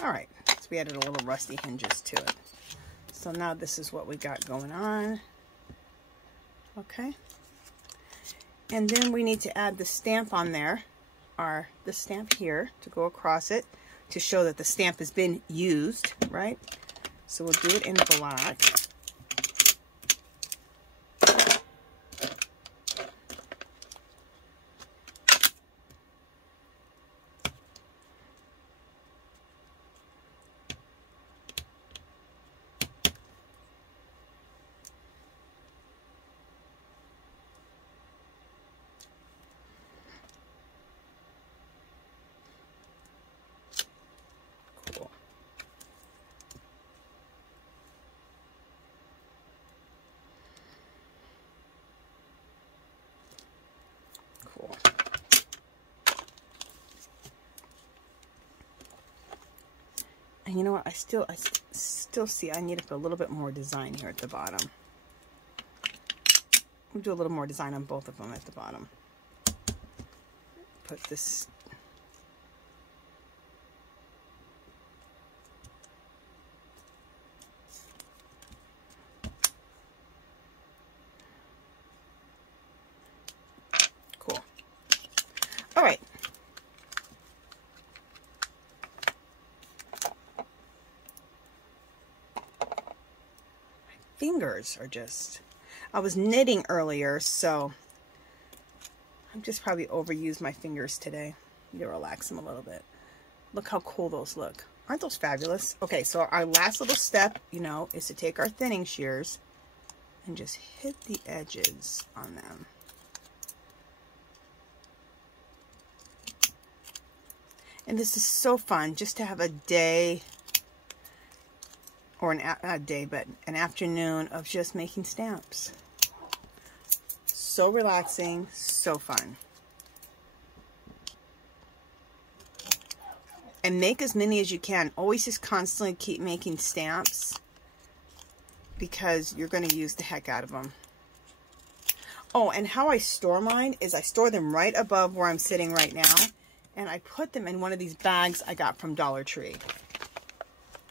All right, so we added a little rusty hinges to it. So now this is what we got going on. Okay. And then we need to add the stamp on there, or the stamp here to go across it to show that the stamp has been used, right? So we'll do it in black. And you know what? I still see I need to put a little bit more design here at the bottom. We'll do a little more design on both of them at the bottom. Put this. Cool. All right. Fingers are just, I was knitting earlier, so I'm just probably overused my fingers today. You gotta relax them a little bit. Look how cool those look. Aren't those fabulous? Okay, so our last little step, you know, is to take our thinning shears and just hit the edges on them. And this is so fun, just to have a day, or not a day, but an afternoon of just making stamps. So relaxing, so fun. And make as many as you can. Always just constantly keep making stamps because you're going to use the heck out of them. Oh, and how I store mine is I store them right above where I'm sitting right now. And I put them in one of these bags I got from Dollar Tree.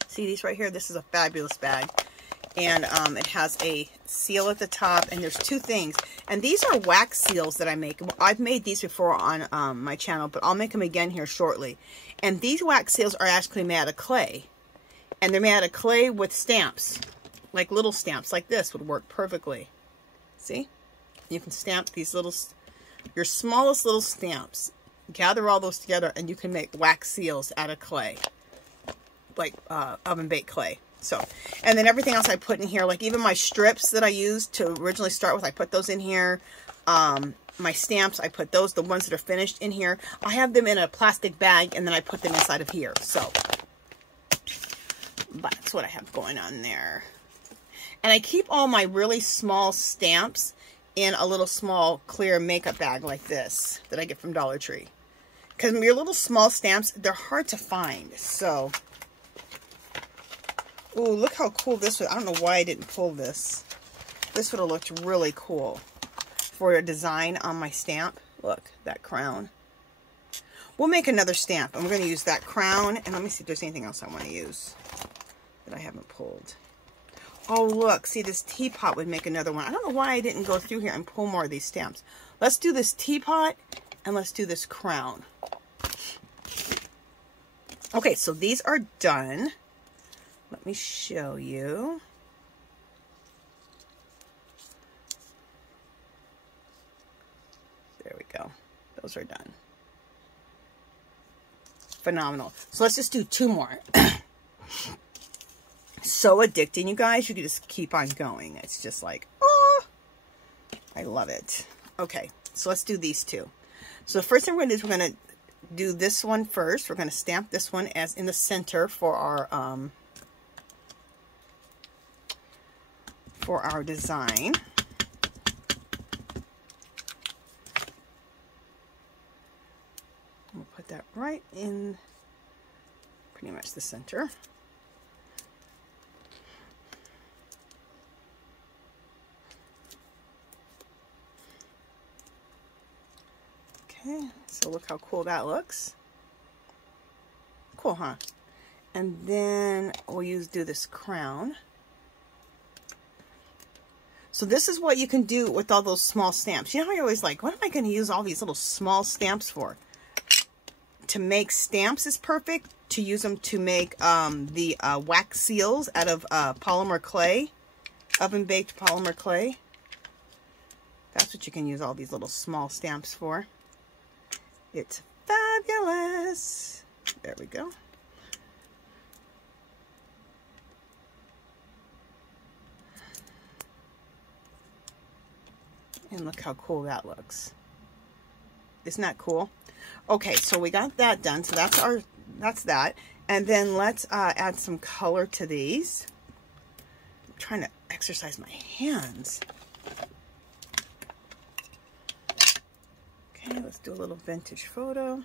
See these right here? This is a fabulous bag. And it has a seal at the top. And there's two things. And these are wax seals that I make. I've made these before on my channel, but I'll make them again here shortly. And these wax seals are actually made out of clay. And they're made out of clay with stamps. Like little stamps like this would work perfectly. See? You can stamp these little, your smallest little stamps. Gather all those together and you can make wax seals out of clay. Like oven baked clay. So, and then everything else I put in here, like even my strips that I used to originally start with, I put those in here. My stamps, I put those, the ones that are finished, in here. I have them in a plastic bag and then I put them inside of here. So, that's what I have going on there. And I keep all my really small stamps in a little small clear makeup bag like this that I get from Dollar Tree. Because your little small stamps, they're hard to find. So, ooh, look how cool this was. I don't know why I didn't pull this. This would have looked really cool for a design on my stamp. Look, that crown. We'll make another stamp. And we're going to use that crown. And let me see if there's anything else I want to use that I haven't pulled. Oh, look. See, this teapot would make another one. I don't know why I didn't go through here and pull more of these stamps. Let's do this teapot and let's do this crown. Okay, so these are done. Let me show you. There we go. Those are done. Phenomenal. So let's just do two more. So addicting, you guys. You can just keep on going. It's just like, oh, I love it. Okay, so let's do these two. So the first thing we're going to do is we're going to do this one first. We're going to stamp this one as in the center for our design. We'll put that right in pretty much the center. Okay, so look how cool that looks. Cool, huh? And then we'll do this crown. So this is what you can do with all those small stamps. You know how you're always like, what am I going to use all these little small stamps for? To make stamps is perfect. To use them to make the wax seals out of polymer clay, oven-baked polymer clay. That's what you can use all these little small stamps for. It's fabulous. There we go. And look how cool that looks. Isn't that cool? Okay, so we got that done. So that's that. And then let's add some color to these. I'm trying to exercise my hands. Okay, let's do a little vintage photo.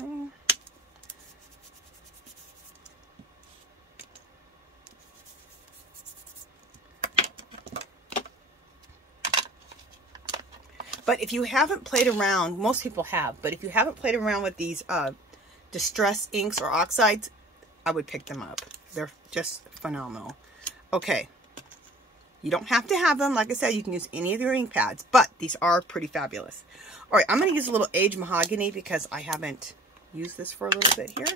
Okay. But if you haven't played around, most people have, but if you haven't played around with these distress inks or oxides, I would pick them up. They're just phenomenal. Okay. You don't have to have them. Like I said, you can use any of your ink pads, but these are pretty fabulous. All right, I'm going to use a little aged mahogany because I haven't used this for a little bit here.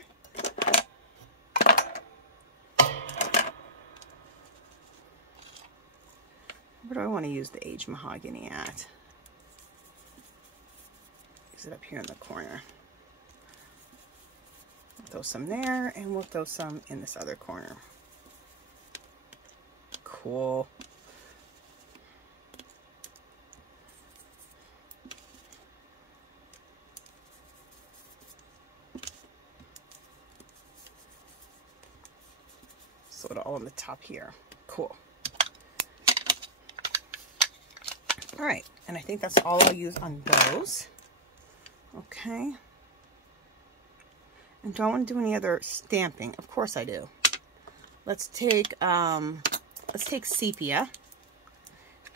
Where do I want to use the aged mahogany at? Use it up here in the corner. We'll throw some there, and we'll throw some in this other corner. Cool. So it all on the top here. Cool. All right, and I think that's all I'll use on those. Okay. And do I want to do any other stamping? Of course I do. Let's take sepia,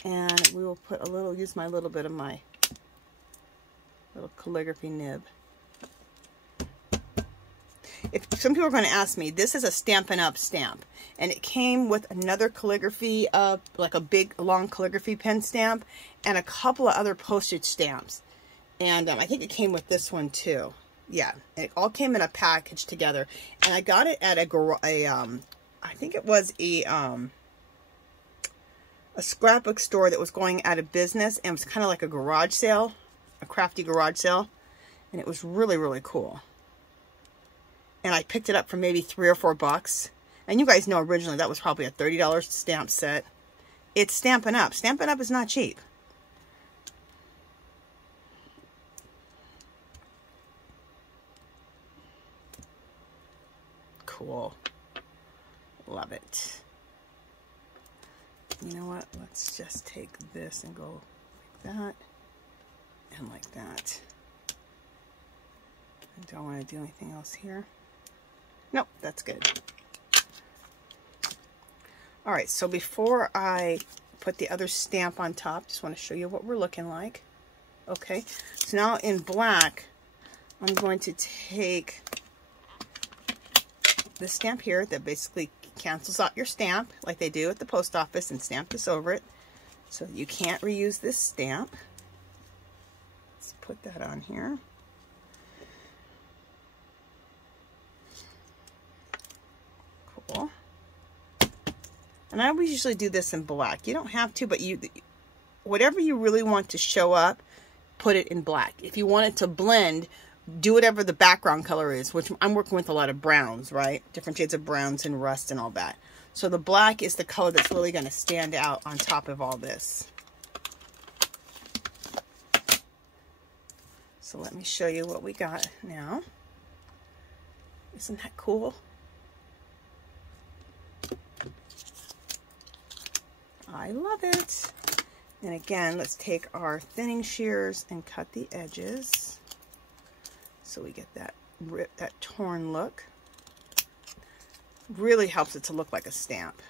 and we will put a little, use my little bit of my little calligraphy nib. If some people are going to ask me, this is a Stampin' Up! Stamp, and it came with another calligraphy, like a big long calligraphy pen stamp, and a couple of other postage stamps. And I think it came with this one too. Yeah, it all came in a package together, and I got it at I think it was a scrapbook store that was going out of business, and it was kind of like a garage sale, a crafty garage sale, and it was really, really cool. And I picked it up for maybe $3 or $4. And you guys know originally that was probably a $30 stamp set. It's Stampin' Up! Stampin' Up! Is not cheap. Cool. Love it. You know what? Let's just take this and go like that. And like that. I don't want to do anything else here. Nope, that's good. All right, so before I put the other stamp on top, just want to show you what we're looking like. Okay, so now in black, I'm going to take this stamp here that basically cancels out your stamp like they do at the post office, and stamp this over it so that you can't reuse this stamp. Let's put that on here. Cool. And I always usually do this in black. You don't have to, but whatever you really want to show up, put it in black. If you want it to blend, do whatever the background color is, which I'm working with a lot of browns, right? Different shades of browns and rust and all that. So the black is the color that's really going to stand out on top of all this. So let me show you what we got now. Isn't that cool? I love it. And again, let's take our thinning shears and cut the edges so we get that that torn look. Really helps it to look like a stamp.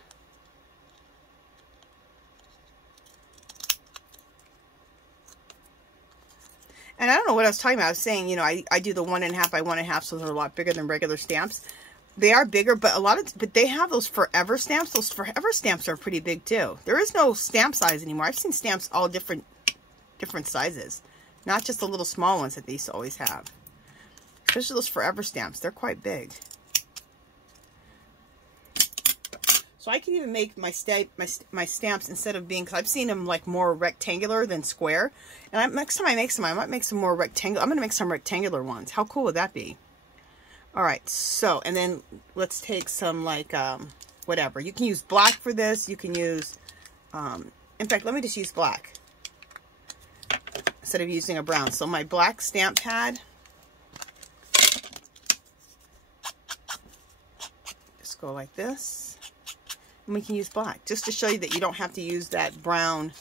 And I don't know what I was talking about. I was saying, you know, I do the 1.5 by 1.5, so they're a lot bigger than regular stamps. They are bigger, but but they have those forever stamps. Those forever stamps are pretty big too. There is no stamp size anymore. I've seen stamps all different sizes, not just the little small ones that they used to always have. Especially those forever stamps, they're quite big. So I can even make my stamps instead of being, because I've seen them like more rectangular than square. And next time I make some, I might make some more rectangular. I'm going to make some rectangular ones. How cool would that be? All right, so, and then let's take some like, whatever. You can use black for this. You can use, in fact, let me just use black instead of using a brown. So my black stamp pad, just go like this. And we can use black, just to show you that you don't have to use that brown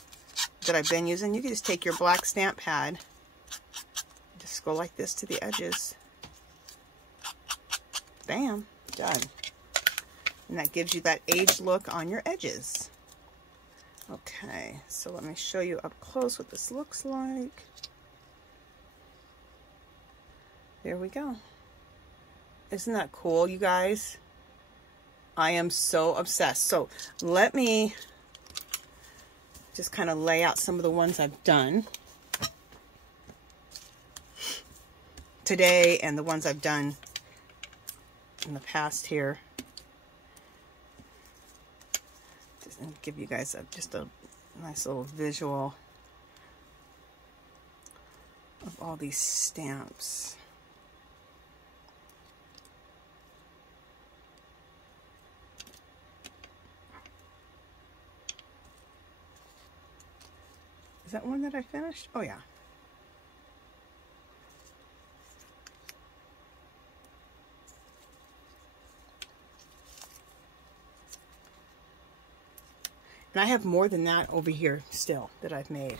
that I've been using. You can just take your black stamp pad, just go like this to the edges. Bam, done. And that gives you that aged look on your edges. Okay, so let me show you up close what this looks like. There we go. Isn't that cool, you guys? I am so obsessed. So let me just kind of lay out some of the ones I've done today and the ones I've done in the past here. Just give you guys just a nice little visual of all these stamps. Is that one that I finished? Oh, yeah. And I have more than that over here still that I've made.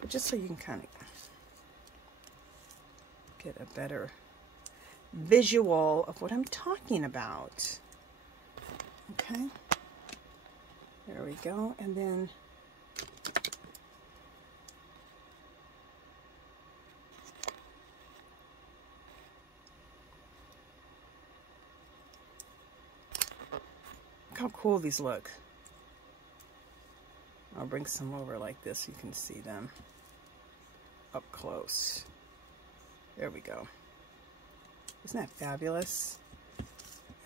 But just so you can kind of get a better visual of what I'm talking about. Okay. There we go. And then how cool these look. I'll bring some over like this so you can see them up close. There we go. Isn't that fabulous?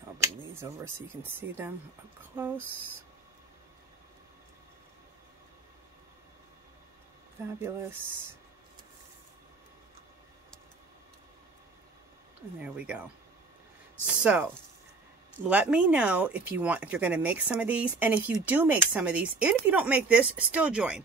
I'll bring these over so you can see them up close. Fabulous. And there we go. So let me know if you're going to make some of these, and if you do make some of these, and if you don't make this, still join.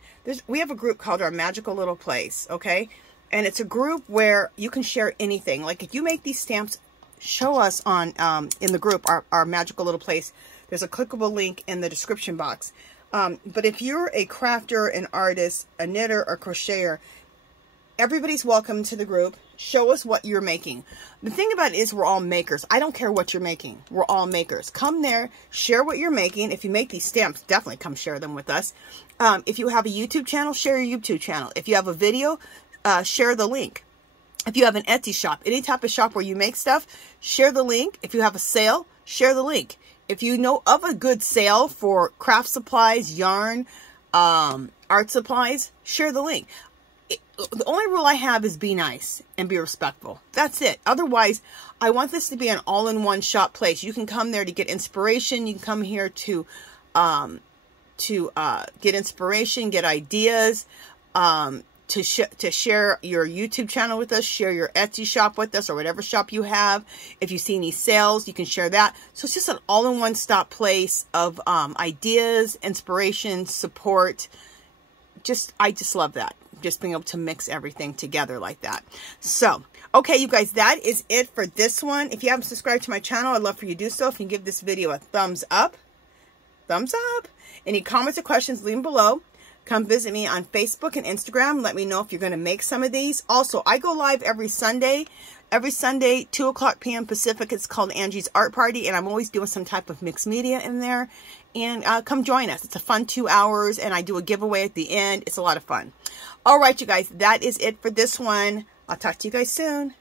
We have a group called Our Magical Little Place, okay? And it's a group where you can share anything. Like if you make these stamps, show us on in the group, our Magical Little Place. There's a clickable link in the description box. But if you're a crafter, an artist, a knitter, or crocheter, everybody's welcome to the group. Show us what you're making. The thing about it is we're all makers. I don't care what you're making. We're all makers. Come there, share what you're making. If you make these stamps, definitely come share them with us. If you have a YouTube channel, share your YouTube channel. If you have a video, share the link. If you have an Etsy shop, any type of shop where you make stuff, share the link. If you have a sale, share the link. If you know of a good sale for craft supplies, yarn, art supplies, share the link. The only rule I have is be nice and be respectful. That's it. Otherwise, I want this to be an all-in-one shop place. You can come there to get inspiration. You can come here to get inspiration, get ideas, to share your YouTube channel with us, share your Etsy shop with us, or whatever shop you have. If you see any sales, you can share that. So it's just an all-in-one stop place of ideas, inspiration, support, I just love that. Just being able to mix everything together like that. So, okay, you guys, that is it for this one. If you haven't subscribed to my channel, I'd love for you to do so. If you can give this video a thumbs up. Any comments or questions, leave them below. Come visit me on Facebook and Instagram. Let me know if you're going to make some of these. Also, I go live every Sunday. Every Sunday, 2 o'clock p.m. Pacific. It's called Angie's Art Party, and I'm always doing some type of mixed media in there. And come join us. It's a fun 2 hours, and I do a giveaway at the end. It's a lot of fun. All right, you guys, that is it for this one. I'll talk to you guys soon.